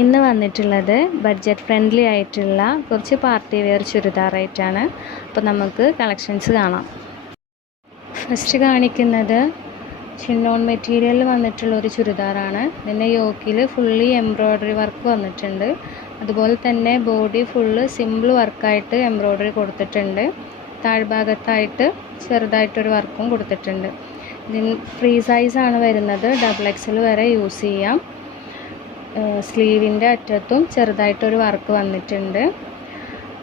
ഇന്ന് വന്നിട്ടുള്ളത് budget friendly ആയിട്ടുള്ള കുറച്ച് പാർട്ടി വെയർ ചുരിദാറായിട്ടാണ്. അപ്പോൾ നമുക്ക് കളക്ഷൻസ് കാണാം. ഫസ്റ്റ് കാണിക്കുന്നത് ചിന്നോൺ മെറ്റീരിയലിൽ വന്നിട്ടുള്ള ഒരു ചുരിദാറാണ്. ഇതിൻ്റെ യോക്കിൽ ഫുള്ളി എംബ്രോയ്ഡറി വർക്ക് വന്നിട്ടുണ്ട്. അതുപോലെ തന്നെ ബോഡി ഫുള്ള് സിമ്പിൾ വർക്കായിട്ട് എംബ്രോയ്ഡറി കൊടുത്തിട്ടുണ്ട്. താഴ്ഭാഗത്തായിട്ട് ചെറുതായിട്ടൊരു വർക്കും കൊടുത്തിട്ടുണ്ട്. ഇതിന് ഫ്രീ സൈസാണ് വരുന്നത്. XXL വരെ യൂസ് ചെയ്യാം. സ്ലീവിൻ്റെ അറ്റത്തും ചെറുതായിട്ടൊരു വർക്ക് വന്നിട്ടുണ്ട്.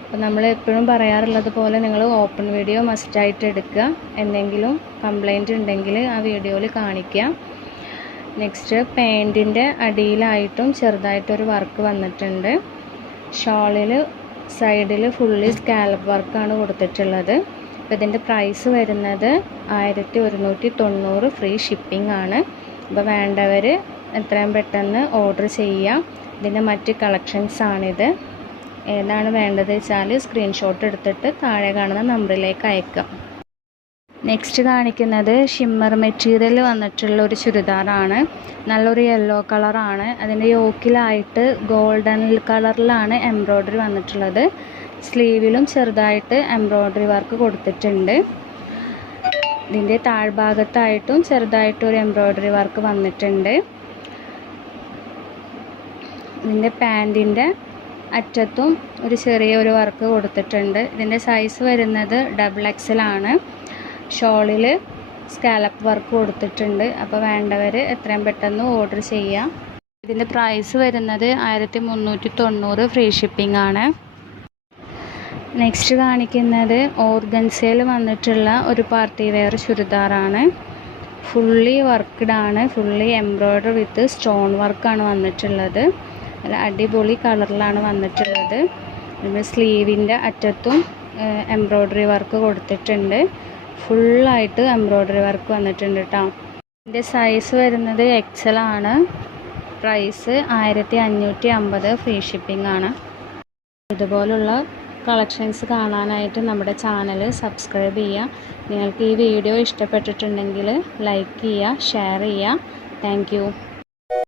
അപ്പോൾ നമ്മൾ എപ്പോഴും പറയാറുള്ളത് പോലെ നിങ്ങൾ ഓപ്പൺ വീഡിയോ മസ്റ്റായിട്ട് എടുക്കുക. എന്തെങ്കിലും കംപ്ലൈൻറ്റ് ഉണ്ടെങ്കിൽ ആ വീഡിയോയിൽ കാണിക്കുക. നെക്സ്റ്റ് പാൻറ്റിൻ്റെ അടിയിലായിട്ടും ചെറുതായിട്ടൊരു വർക്ക് വന്നിട്ടുണ്ട്. ഷോളിൽ സൈഡിൽ ഫുള്ളി സ്കാലപ്പ് വർക്കാണ് കൊടുത്തിട്ടുള്ളത്. അപ്പോൾ ഇതിൻ്റെ പ്രൈസ് വരുന്നത് 1190 ഫ്രീ ഷിപ്പിംഗ് ആണ്. അപ്പോൾ വേണ്ടവർ എത്രയും പെട്ടെന്ന് ഓർഡർ ചെയ്യാം. ഇതിൻ്റെ മറ്റ് കളക്ഷൻസാണിത്. ഏതാണ് വേണ്ടത് വെച്ചാൽ സ്ക്രീൻഷോട്ട് എടുത്തിട്ട് താഴെ കാണുന്ന നമ്പറിലേക്ക് അയക്കാം. നെക്സ്റ്റ് കാണിക്കുന്നത് ഷിമ്മർ മെറ്റീരിയൽ വന്നിട്ടുള്ള ഒരു ചുരിദാറാണ്. നല്ലൊരു യെല്ലോ കളറാണ്. അതിൻ്റെ യോക്കിലായിട്ട് ഗോൾഡൻ കളറിലാണ് എംബ്രോയ്ഡറി വന്നിട്ടുള്ളത്. സ്ലീവിലും ചെറുതായിട്ട് എംബ്രോയ്ഡറി വർക്ക് കൊടുത്തിട്ടുണ്ട്. ഇതിൻ്റെ താഴ്ഭാഗത്തായിട്ടും ചെറുതായിട്ടൊരു എംബ്രോയ്ഡറി വർക്ക് വന്നിട്ടുണ്ട്. ഇതിൻ്റെ പാൻറ്റിൻ്റെ അറ്റത്തും ഒരു ചെറിയൊരു വർക്ക് കൊടുത്തിട്ടുണ്ട്. ഇതിൻ്റെ സൈസ് വരുന്നത് XXL ആണ്. ഷോളിൽ സ്കാലപ്പ് വർക്ക് കൊടുത്തിട്ടുണ്ട്. അപ്പോൾ വേണ്ടവർ എത്രയും പെട്ടെന്ന് ഓർഡർ ചെയ്യാം. ഇതിൻ്റെ പ്രൈസ് വരുന്നത് 1390 ഫ്രീ ഷിപ്പിംഗ് ആണ്. നെക്സ്റ്റ് കാണിക്കുന്നത് ഓർഗൻസയിൽ വന്നിട്ടുള്ള ഒരു പാർട്ടി വെയർ ചുരിദാറാണ്. ഫുള്ളി വർക്ക്ഡ് ആണ്. ഫുള്ളി എംബ്രോയ്ഡറി വിത്ത് സ്റ്റോൺ വർക്കാണ് വന്നിട്ടുള്ളത്. നല്ല അടിപൊളി കളറിലാണ് വന്നിട്ടുള്ളത്. പിന്നെ സ്ലീവിൻ്റെ അറ്റത്തും എംബ്രോയ്ഡറി വർക്ക് കൊടുത്തിട്ടുണ്ട്. ഫുള്ളായിട്ട് എംബ്രോയ്ഡറി വർക്ക് വന്നിട്ടുണ്ട് കേട്ടോ. ഇതിൻ്റെ സൈസ് വരുന്നത് XL ആണ്. പ്രൈസ് 1550 ഫ്രീ ഷിപ്പിംഗ് ആണ്. ഇതുപോലുള്ള കളക്ഷൻസ് കാണാനായിട്ട് നമ്മുടെ ചാനൽ സബ്സ്ക്രൈബ് ചെയ്യുക. നിങ്ങൾക്ക് ഈ വീഡിയോ ഇഷ്ടപ്പെട്ടിട്ടുണ്ടെങ്കിൽ ലൈക്ക് ചെയ്യുക, ഷെയർ ചെയ്യുക. താങ്ക്